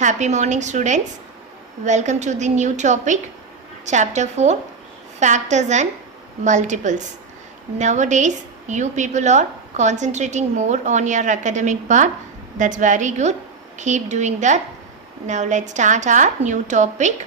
Happy morning, students. Welcome to the new topic, chapter 4, factors and multiples. Nowadays, you people are concentrating more on your academic part. That's very good. Keep doing that. Now, let's start our new topic,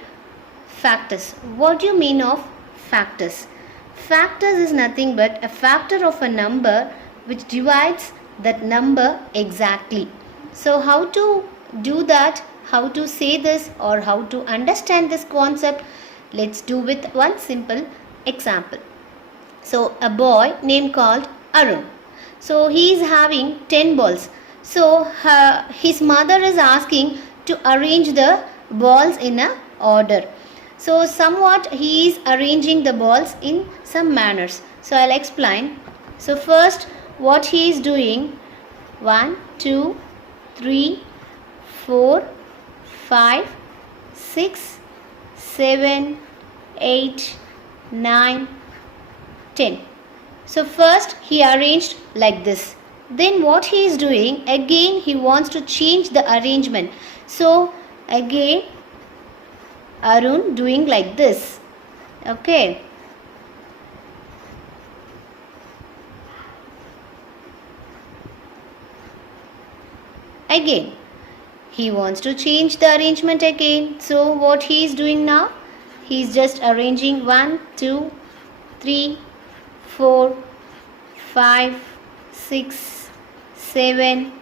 factors. What do you mean of factors? Factors is nothing but a factor of a number which divides that number exactly. So, how to do that? How to say this or how to understand this concept? Let's do with one simple example. So a boy named called Arun. So he is having 10 balls. So his mother is asking to arrange the balls in a order. So somewhat he is arranging the balls in some manners. So I'll explain. So first what he is doing, 1, 2, 3, 4, 5, 6, 7, 8, 9, 10. So first he arranged like this. Then what he is doing, again he wants to change the arrangement. So again Arun doing like this. Okay. Again he wants to change the arrangement again. So what he is doing now? He is just arranging 1, 2, 3, 4, 5, 6, 7,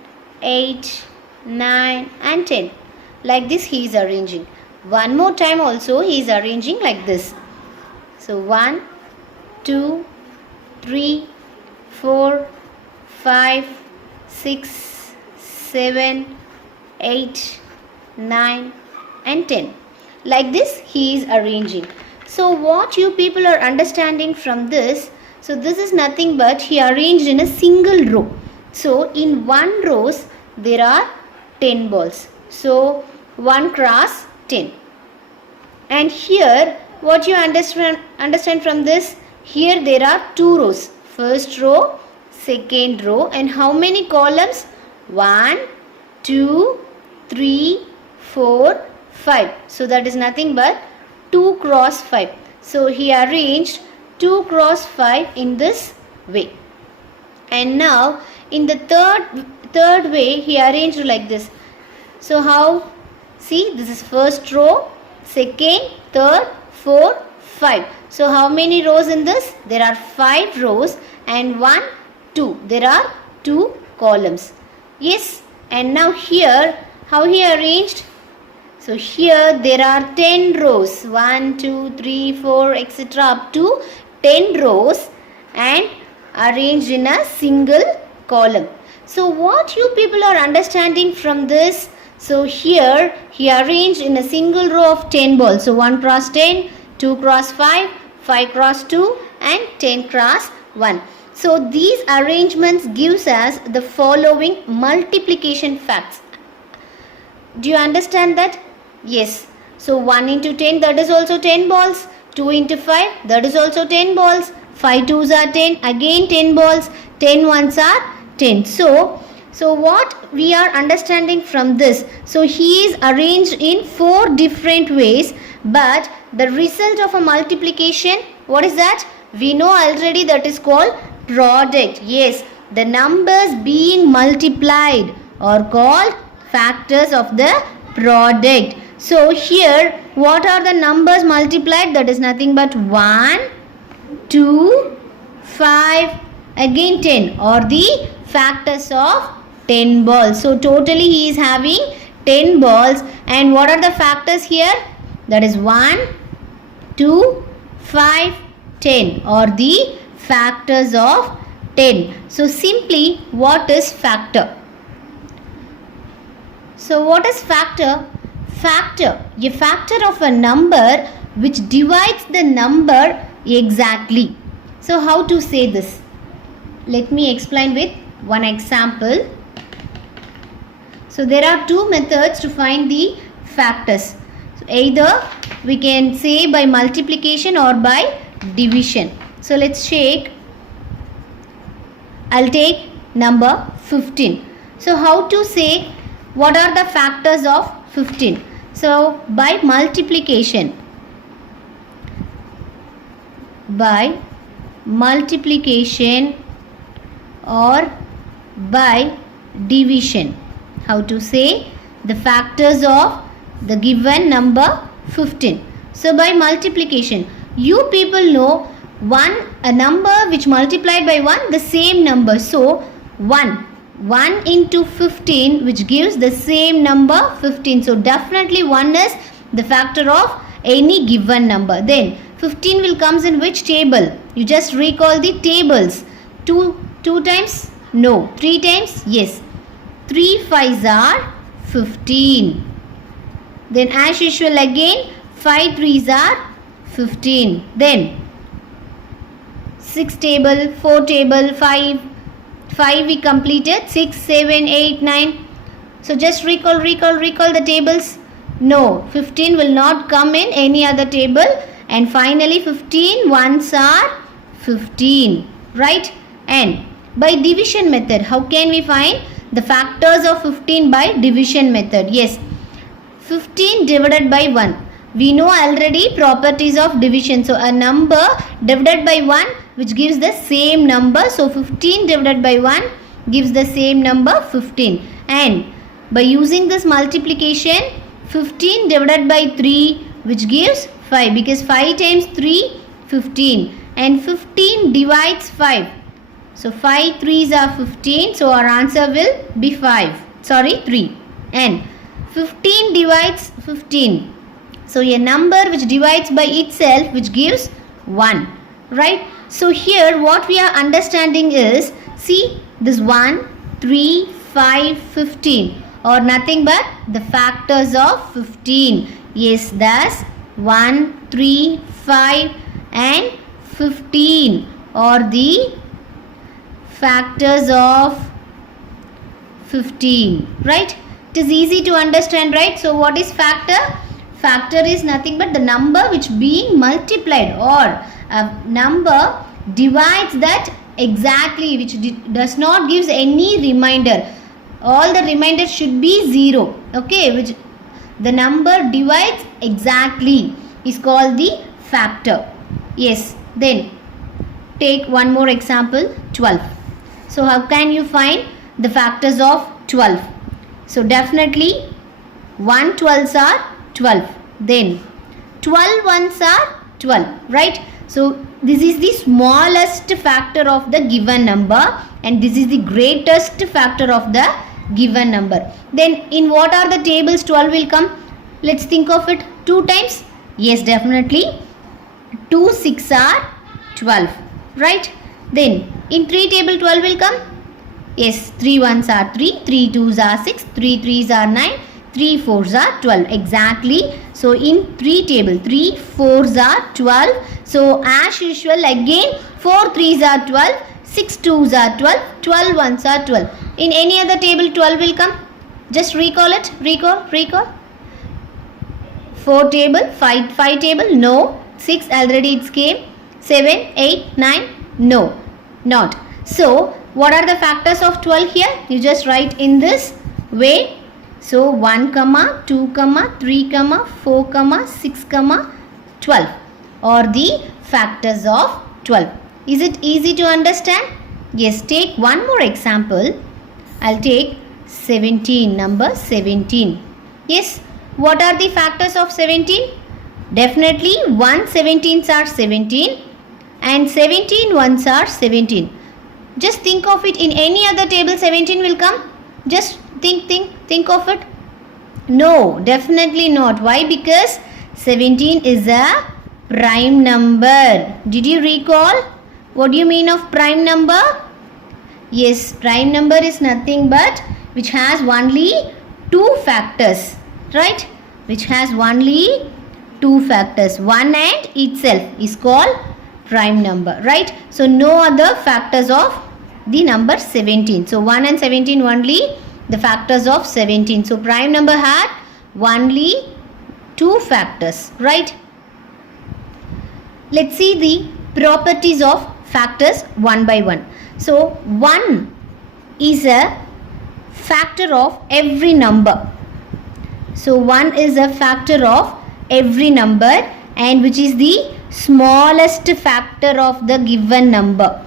8, 9 and 10. Like this he is arranging. One more time also he is arranging like this. So 1, 2, 3, 4, 5, 6, 7, 8, 9 and 10. Like this he is arranging. So what you people are understanding from this, so this is nothing but he arranged in a single row. So in one rows there are 10 balls. So 1 cross 10. And here what you understand from this, here there are 2 rows. First row, second row, and how many columns? 1, 2, 3, 4, 5. So that is nothing but 2 cross 5. So he arranged 2 cross 5 in this way. And now in the third way he arranged like this. So how? See, this is first row, second, third, 4, 5. So how many rows in this? There are 5 rows and 1, 2. There are 2 columns. Yes. And now here how he arranged? So here there are 10 rows, 1, 2, 3, 4, etc. up to 10 rows and arranged in a single column. So what you people are understanding from this? So here he arranged in a single row of 10 balls. So 1 cross 10, 2 cross 5, 5 cross 2 and 10 cross 1. So these arrangements gives us the following multiplication facts. Do you understand that? Yes. So 1 into 10, that is also 10 balls. 2 into 5, that is also 10 balls. 5 2s are 10, again 10 balls. 10 1s are 10. So what we are understanding from this? So he is arranged in 4 different ways, but the result of a multiplication, what is that? We know already, that is called product. Yes, the numbers being multiplied are called factors of the product. So here what are the numbers multiplied? That is nothing but 1, 2, 5, again 10, or the factors of 10 balls. So totally he is having 10 balls. And what are the factors here? That is 1, 2, 5, 10, or the factors of 10. So simply, what is factor? So what is factor? Factor, a factor of a number which divides the number exactly. So how to say this? Let me explain with one example. So there are 2 methods to find the factors. So either we can say by multiplication or by division. So let's check. I'll take number 15. So how to say what are the factors of 15. So by multiplication, or by division, how to say the factors of the given number 15. So by multiplication, you people know a number which multiplied by 1, the same number. So 1 into 15, which gives the same number 15. So definitely 1 is the factor of any given number. Then 15 will comes in which table? You just recall the tables. 2 times? No. 3 times? Yes. 3 5s are 15. Then as usual again, 5 3s are 15. Then 6 table, 4 table, 5 we completed, 6, 7, 8, 9. So just recall the tables. No, 15 will not come in any other table. And finally 15 ones are 15, right? And by division method, how can we find the factors of 15 by division method? Yes, 15 divided by 1. We know already properties of division. So a number divided by 1 which gives the same number. So 15 divided by 1 gives the same number 15. And by using this multiplication, 15 divided by 3 which gives 5, because 5 times 3, 15. And 15 divides 5. So 5 3s are 15. So our answer will be 3. And 15 divides 15. So a number which divides by itself which gives 1. Right? So here what we are understanding is, see this 1, 3, 5, 15 or nothing but the factors of 15. Yes, thus 1, 3, 5 and 15 are the factors of 15. Right? It is easy to understand, right? So what is factor? Factor is nothing but the number which being multiplied, or a number divides that exactly, which does not gives any remainder. All the remainder should be 0. Okay, which the number divides exactly is called the factor. Yes. Then take one more example, 12. So how can you find the factors of 12? So definitely 1 12s are 12. Then 12 ones are 12, right? So this is the smallest factor of the given number and this is the greatest factor of the given number. Then in what are the tables 12 will come? Let's think of it. 2 times? Yes, definitely. 2 6 are 12, right? Then in 3 table 12 will come? Yes, 3 1s are 3, 3 2s are 6, 3 3s are 9, 3 4s are 12. Exactly. So in 3 table 3 4s are 12. So as usual again 4 3s are 12, 6 2s are 12, 12 1s are 12. In any other table 12 will come? Just recall it. Recall. 4 table, 5 table, no. 6 already it came. 7, 8, 9, no. Not. So what are the factors of 12 here? You just write in this way. So 1, 2, 3, 4, 6, 12 are the factors of 12. Is it easy to understand? Yes, take one more example. I'll take 17, number 17. Yes, what are the factors of 17? Definitely 1 17s are 17 and 17 ones are 17. Just think of it, in any other table 17 will come? Just think of it. No, definitely not. Why? Because 17 is a prime number. Did you recall? What do you mean of prime number? Yes, prime number is nothing but which has only 2 factors, right? Which has only 2 factors. 1 and itself is called prime number, right? So no other factors of the number 17. So 1 and 17 only the factors of 17. So prime number had only 2 factors, right? Let's see the properties of factors one by one. So 1 is a factor of every number. So 1 is a factor of every number and which is the smallest factor of the given number.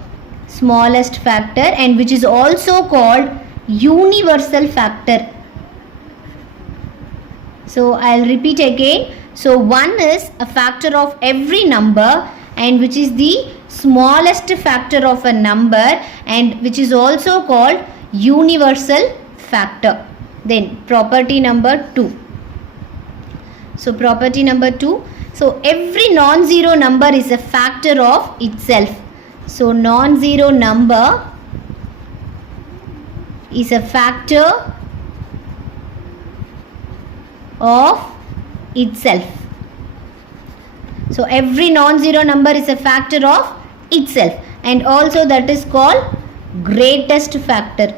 Smallest factor and which is also called universal factor. So I'll repeat again. So 1 is a factor of every number and which is the smallest factor of a number and which is also called universal factor. Then property number 2. So property number 2. So every non-zero number is a factor of itself. So non-zero number is a factor of itself. So every non-zero number is a factor of itself and also that is called greatest factor.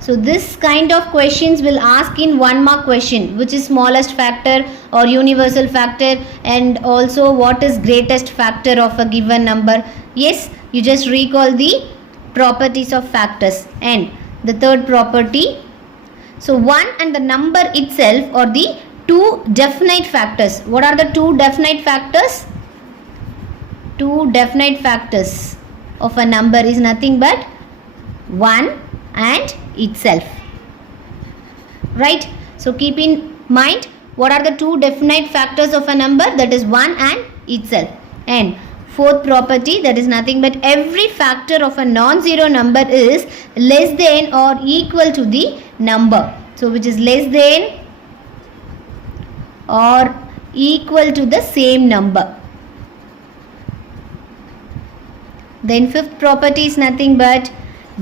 So this kind of questions will ask in 1 mark question, which is smallest factor or universal factor and also what is greatest factor of a given number. Yes, you just recall the properties of factors. And the third property, so 1 and the number itself are the two definite factors. What are the two definite factors? Two definite factors of a number is nothing but 1 and itself. Right? So keep in mind what are the two definite factors of a number, that is 1 and itself. And fourth property, that is nothing but every factor of a non-zero number is less than or equal to the number. So which is less than or equal to the same number. Then fifth property is nothing but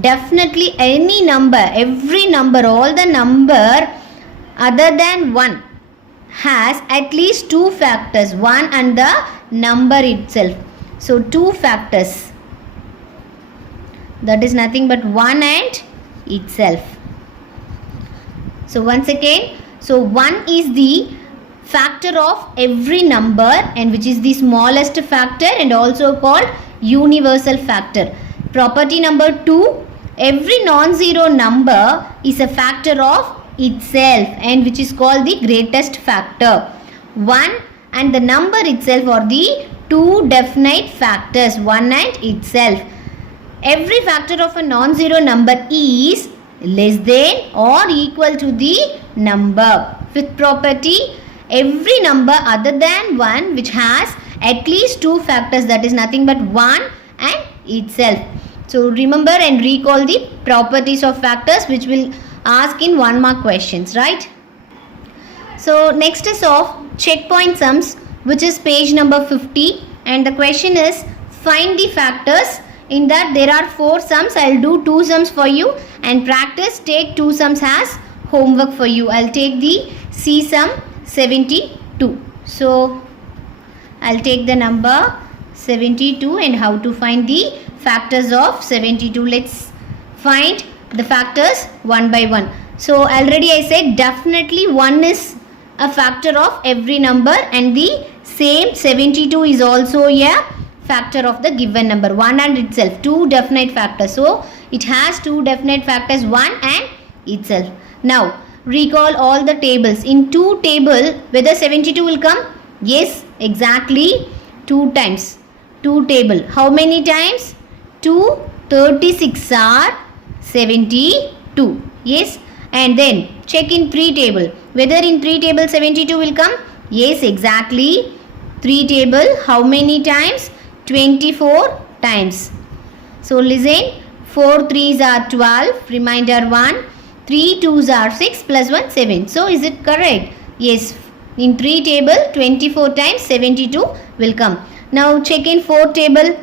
definitely any number, every number, all the number other than 1 has at least two factors, 1 and the number itself. So two factors, that is nothing but 1 and itself. So once again, so 1 is the factor of every number and which is the smallest factor and also called universal factor. Property number 2, every non-zero number is a factor of itself and which is called the greatest factor. 1 and the number itself are the two definite factors, 1 and itself. Every factor of a non-zero number is less than or equal to the number. Fifth property, every number other than 1 which has at least two factors, that is nothing but 1 and itself. So remember and recall the properties of factors which will ask in 1 mark questions, right? So next is of checkpoint sums, which is page number 50, and the question is find the factors. In that there are 4 sums. I will do 2 sums for you and practice, take 2 sums as homework for you. I will take the C sum 72. So I will take the number 72 and how to find the factors of 72. Let's find the factors one by one. So already I said definitely 1 is a factor of every number and the same 72 is also a factor of the given number, 1 and itself, two definite factors. So it has two definite factors, 1 and itself. Now recall all the tables. In 2 table whether 72 will come? Yes, exactly 2 times. 2 table. How many times? 2, 36 are 72. Yes. And then check in 3 table. Whether in 3 table 72 will come? Yes, exactly 3 table. How many times? 24 times. So listen, 4 3s are 12, remainder 1, 3 2s are 6 plus 1 7. So is it correct? Yes, in 3 table 24 times 72 will come. Now check in 4 table.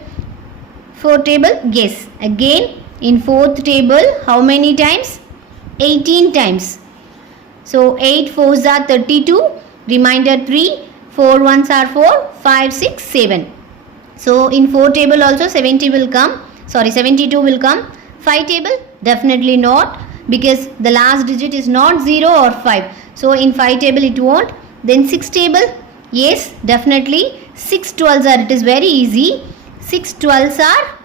4 table, yes, again in 4th table how many times? 18 times. So 8 4s are 32, remainder 3, 4 1s are 4, 5 6 7. So in 4 table also 72 will come. 5 table? Definitely not, because the last digit is not 0 or 5. So in 5 table it won't. Then 6 table? Yes, definitely 6 12s are, it is very easy. 6 12s are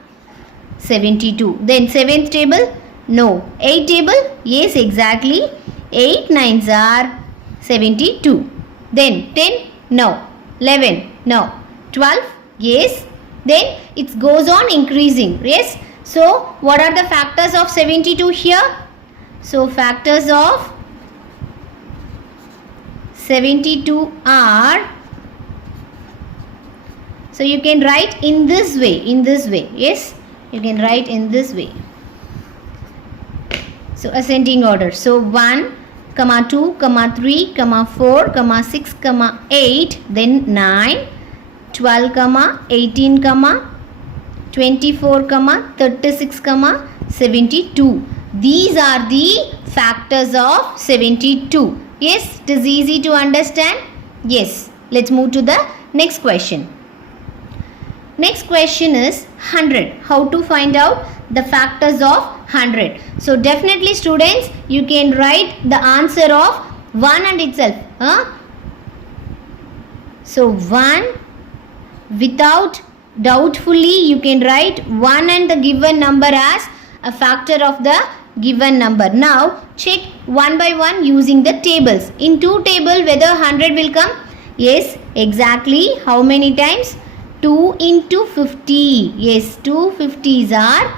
72. Then 7th table? No. 8 table? Yes, exactly 8 9s are 72. Then 10, no. 11, no. 12, yes. Then it goes on increasing, yes. So what are the factors of 72 here? So factors of 72 are, so you can write in this way, yes, you can write in this way. So ascending order. So 1, 2, 3, 4, 6, 8, then 9, 12, 18, 24, 36, 72. These are the factors of 72. Yes, it is easy to understand. Yes, let's move to the next question. Next question is 100. How to find out the factors of 100? So definitely students, you can write the answer of 1 and itself. So 1, without doubtfully you can write 1 and the given number as a factor of the given number. Now check one by one using the tables. In 2 table whether 100 will come? Yes, exactly. How many times? 2 into 50. Yes, 2 50s are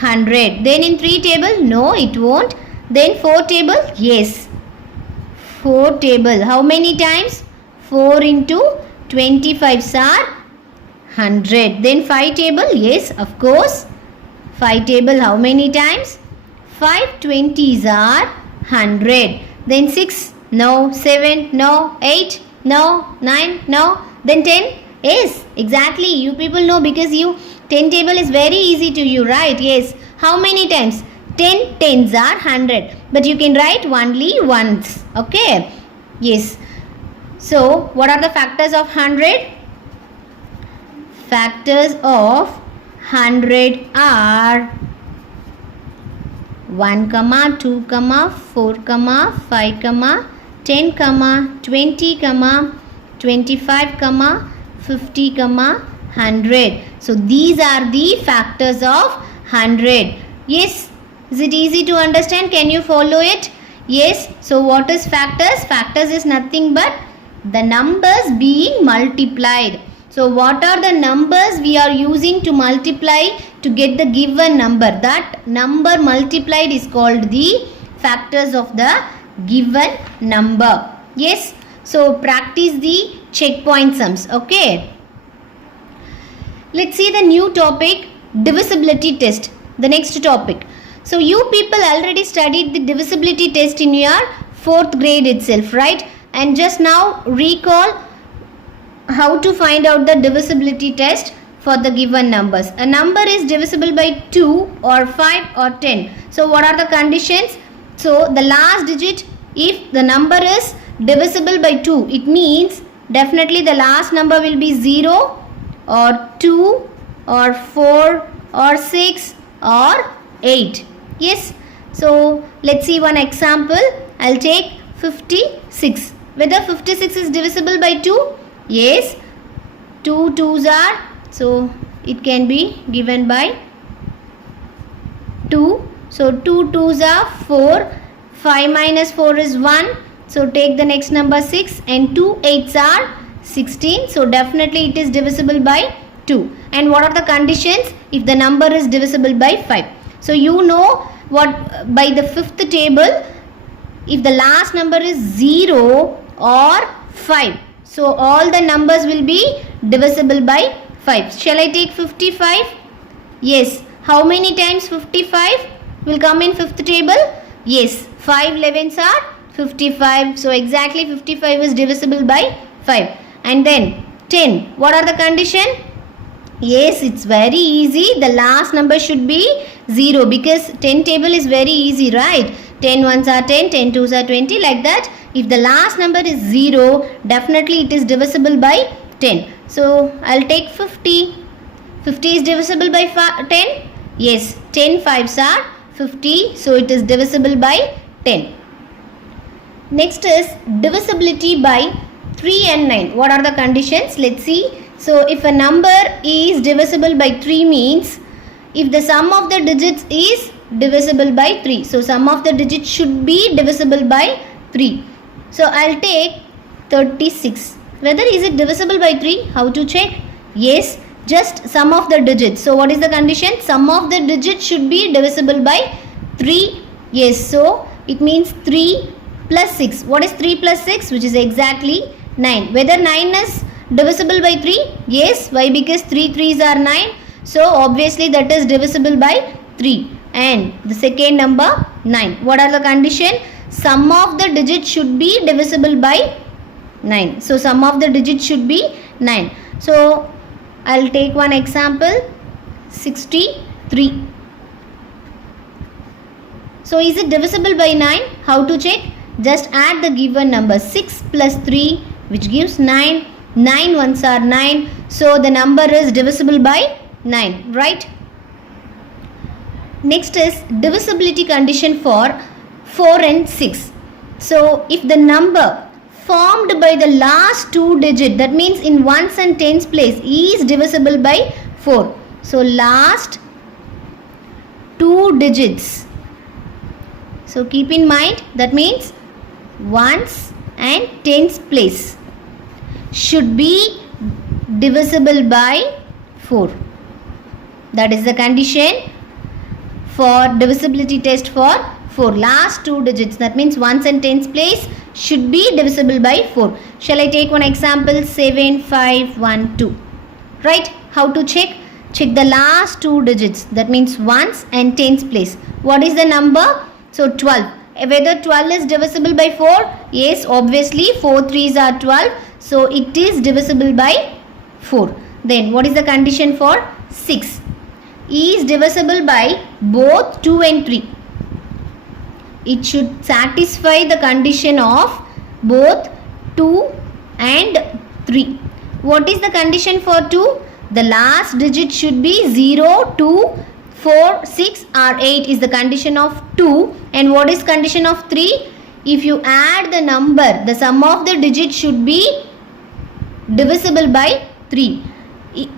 100. Then in 3 table? No, it won't. Then 4 table? Yes, 4 table. How many times? 4 into 25s are 100. Then 5 table? Yes, of course. 5 table how many times? 5 20s are 100. Then 6, no. 7, no. 8, no. 9, no. Then 10, yes, exactly. You people know because 10 table is very easy to you, right? Yes. How many times? 10 10s are 100. But you can write only once. Okay. Yes. So, what are the factors of 100? Factors of 100 are 1, 2, 4, 5, 10, 20, 25, 50, 100. So these are the factors of 100. Yes, is it easy to understand? Can you follow it? Yes. So what is factors? Factors is nothing but the numbers being multiplied. So what are the numbers we are using to multiply to get the given number? That number multiplied is called the factors of the given number. Yes. So practice the checkpoint sums. Okay. Let's see the new topic, divisibility test. The next topic. So you people already studied the divisibility test in your 4th grade itself, right? And just now recall how to find out the divisibility test for the given numbers. A number is divisible by 2 or 5 or 10. So what are the conditions? So the last digit, if the number is divisible by 2, it means definitely the last number will be 0 or 2 or 4 or 6 or 8. Yes. So let's see one example. I'll take 56. Whether 56 is divisible by 2? Yes, 2 2s are, so it can be given by 2. So 2 2s are 4, 5 minus 4 is 1. So take the next number 6 and 2 8s are 16. So definitely it is divisible by 2. And what are the conditions? If the number is divisible by 5. So you know what, by the 5th table, if the last number is 0 or 5. So all the numbers will be divisible by 5. Shall I take 55? Yes. How many times 55 will come in 5th table? Yes. 5 11s are 55. So exactly 55 is divisible by 5. And then 10. What are the condition? Yes, it's very easy. The last number should be 0 because 10 table is very easy, right? 10 ones are 10, 10 twos are 20, like that. If the last number is 0, definitely it is divisible by 10. So I'll take 50. 50 is divisible by 10? Yes, 10 5s are 50. So it is divisible by 10. Next is divisibility by 3 and 9. What are the conditions? Let's see. So if a number is divisible by 3 means if the sum of the digits is divisible by 3. So sum of the digits should be divisible by 3. So I'll take 36. Whether is it divisible by 3? How to check? Yes, just sum of the digits. So what is the condition? Sum of the digits should be divisible by 3. Yes, so it means 3 plus 6. What is 3 plus 6? Which is exactly 9. Whether 9 is divisible by 3? Yes. Why? Because 3 3s are 9. So obviously that is divisible by 3. And the second number 9. What are the condition? Sum of the digits should be divisible by 9. So sum of the digits should be 9. So I'll take one example. 63. So is it divisible by 9? How to check? Just add the given number 6 plus 3, which gives 9. 9 ones are 9. So the number is divisible by 9, right? Next is divisibility condition for 4 and 6. So if the number formed by the last two digits, that means in ones and tens place, is divisible by 4. So last two digits. So keep in mind, that means ones and tens place should be divisible by 4. That is the condition for divisibility test for 4. Last two digits, that means ones and tens place should be divisible by 4. Shall I take one example? 7, 5, 1, 2. Right? How to check? Check the last two digits, that means ones and tens place. What is the number? So 12. Whether 12 is divisible by 4? Yes, obviously 4 3s are 12. So it is divisible by 4. Then what is the condition for 6? Is divisible by both 2 and 3. It should satisfy the condition of both 2 and 3. What is the condition for 2? The last digit should be 0, 2, 4, 6 or 8 is the condition of 2. And what is condition of 3? If you add the number, the sum of the digit should be divisible by 3.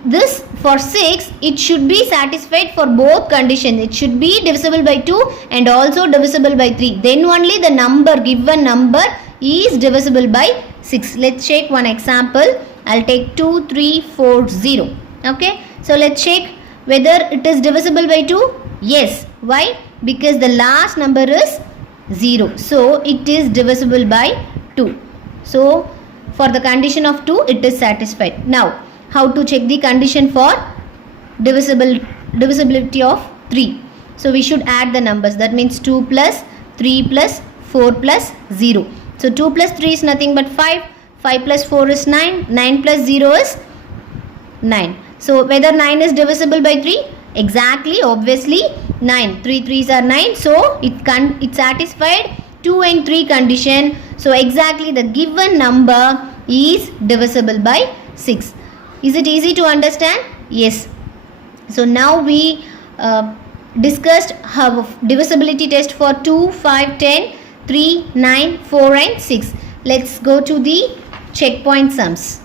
This for 6, it should be satisfied for both conditions. It should be divisible by 2 and also divisible by 3. Then only the number, given number is divisible by 6. Let's check one example. I'll take 2, 3, 4, 0. Okay. So let's check whether it is divisible by 2. Yes. Why? Because the last number is 0. So it is divisible by 2. So for the condition of 2, it is satisfied. Now, how to check the condition for divisibility of 3? So we should add the numbers. That means 2 plus 3 plus 4 plus 0. So 2 plus 3 is nothing but 5. 5 plus 4 is 9. 9 plus 0 is 9. So whether 9 is divisible by 3? Exactly, obviously 9. 3 3s are 9. So it satisfied 2 and 3 condition. So exactly the given number is divisible by 6. Is it easy to understand? Yes. So now we discussed how divisibility test for 2, 5, 10, 3, 9, 4 and 6. Let's go to the checkpoint sums.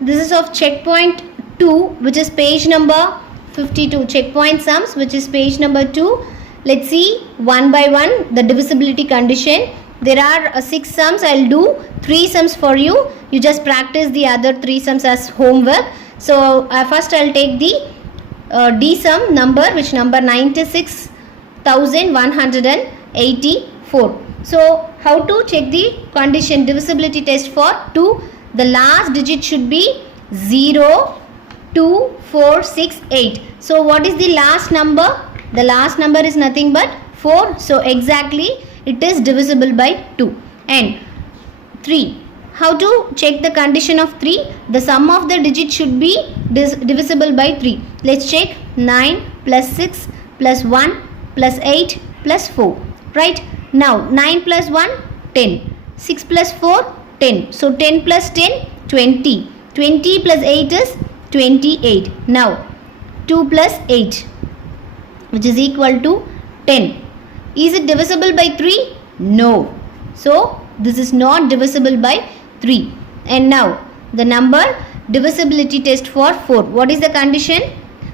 This is of checkpoint 2, which is page number 52. Checkpoint sums, which is page number 2. Let's see one by one the divisibility condition. There are 6 sums. I'll do 3 sums for you. You just practice the other 3 sums as homework. So first I'll take the D sum number, which number 96,184. So how to check the condition divisibility test for 2? The last digit should be 0, 2, 4, 6, 8. So what is the last number? The last number is nothing but 4. So exactly it is divisible by 2. And 3. How to check the condition of 3? The sum of the digit should be divisible by 3. Let's check. 9 plus 6 plus 1 plus 8 plus 4. Right? Now 9 plus 1, 10. 6 plus 4, 10. So 10 plus 10, 20. 20 plus 8 is 28. Now 2 plus 8, which is equal to 10. Is it divisible by 3? No. So this is not divisible by 3. And now the number divisibility test for 4. What is the condition?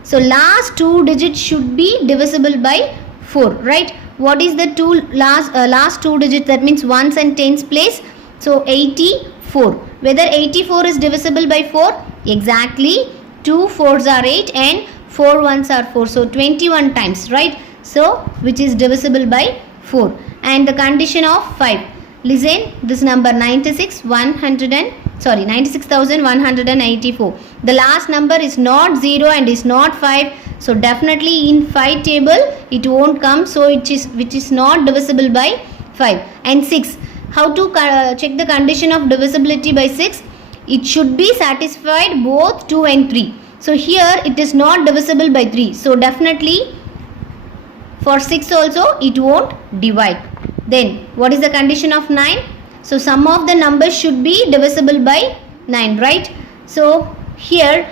So last two digits should be divisible by 4, right? What is the last two digits? That means ones and tens place. So 84. Whether 84 is divisible by 4? Exactly. 2 4s are 8 and 4 1s are 4. So 21 times, right? So which is divisible by 4. And the condition of 5. Listen, this number 96,184. The last number is not 0 and is not 5. So definitely in 5 table it won't come. So which is not divisible by 5. And 6. How to check the condition of divisibility by 6? It should be satisfied both 2 and 3. So here it is not divisible by 3. So definitely for 6 also it won't divide. Then what is the condition of 9? So sum of the numbers should be divisible by 9, right? So here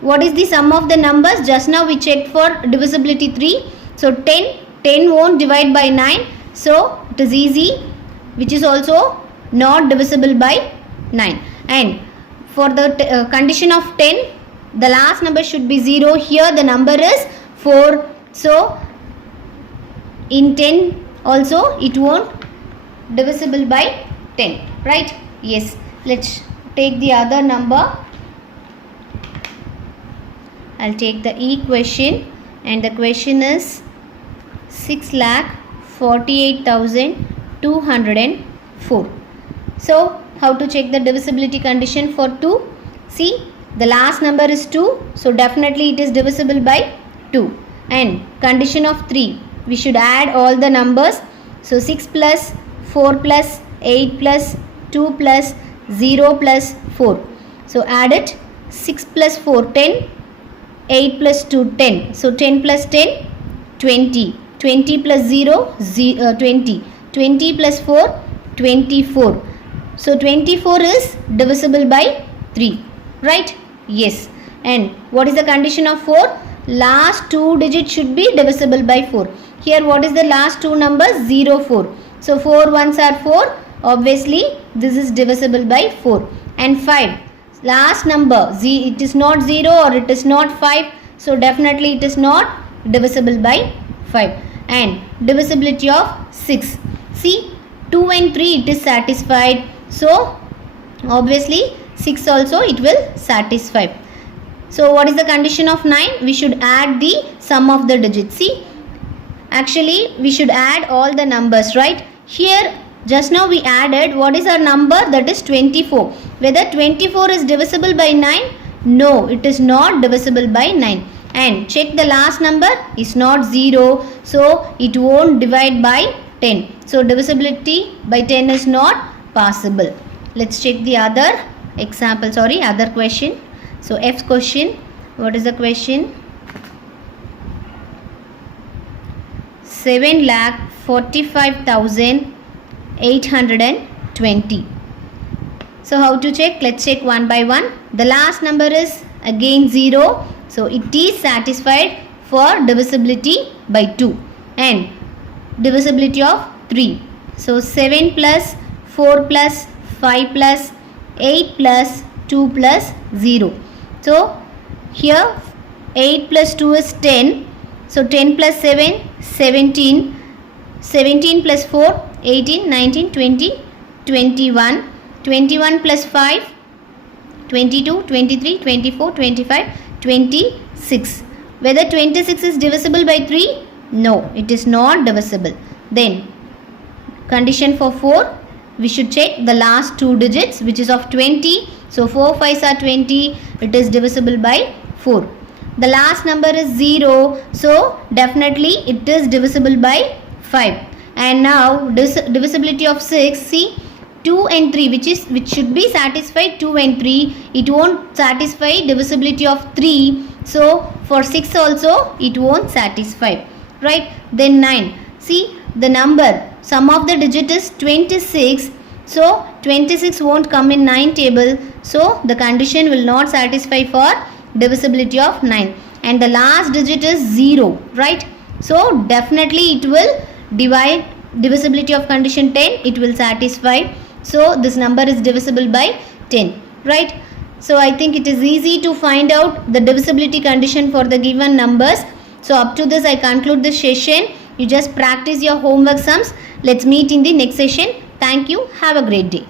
what is the sum of the numbers? Just now we checked for divisibility 3. So 10 won't divide by 9. So it is easy, which is also not divisible by 9. And for the condition of 10, the last number should be 0. Here the number is 4. So in 10 also it won't divisible by 10, right? Yes. Let's take the other number. I'll take the E question, and the question is 6,48,204. So how to check the divisibility condition for 2? See, the last number is 2. So definitely it is divisible by 2. And condition of 3. We should add all the numbers. So 6 plus 4 plus 8 plus 2 plus 0 plus 4. So add it. 6 plus 4 10. 8 plus 2 10. So 10 plus 10 20. 20 plus 0 20. 20 plus 4 24. So 24 is divisible by 3, right? Yes. And what is the condition of 4? Last two digits should be divisible by 4. Here what is the last two numbers? 0 4. So 4 ones are 4. Obviously this is divisible by 4. And 5. Last number, it is not 0 or it is not 5. So definitely it is not divisible by 5. And divisibility of 6. See, 2 and 3 it is satisfied. So obviously 6 also it will satisfy. So what is the condition of 9? We should add the sum of the digits. See, actually we should add all the numbers, right? Here just now we added, what is our number? That is 24. Whether 24 is divisible by 9? No, it is not divisible by 9. And check the last number is not 0. So it won't divide by 10. So divisibility by 10 is not possible. Let's check the other example, other question. So F question, what is the question? 7,45,820. So how to check? Let's check one by one. The last number is again 0. So it is satisfied for divisibility by 2 and divisibility of 3. So 7 plus 4 plus 5 plus 8 plus 2 plus 0. So here 8 plus 2 is 10. So 10 plus 7 17. 17 plus 4 18, 19, 20, 21. 21 plus 5 22, 23, 24, 25, 26. Whether 26 is divisible by 3? No, it is not divisible. Then condition for 4, we should check the last two digits, which is of 20. So 4 5s are 20. It is divisible by 4. The last number is 0. So definitely it is divisible by 5. And now divisibility of 6. See, 2 and 3, which should be satisfied 2 and 3. It won't satisfy divisibility of 3. So for 6 also it won't satisfy, right? Then 9. See, the number, sum of the digit is 26. So 26 won't come in 9 table. So the condition will not satisfy for divisibility of 9. And the last digit is 0, right? So definitely it will divide. Divisibility of condition 10, it will satisfy. So this number is divisible by 10, right? So I think it is easy to find out the divisibility condition for the given numbers. So up to this I conclude this session. You just practice your homework sums. Let's meet in the next session. Thank you. Have a great day.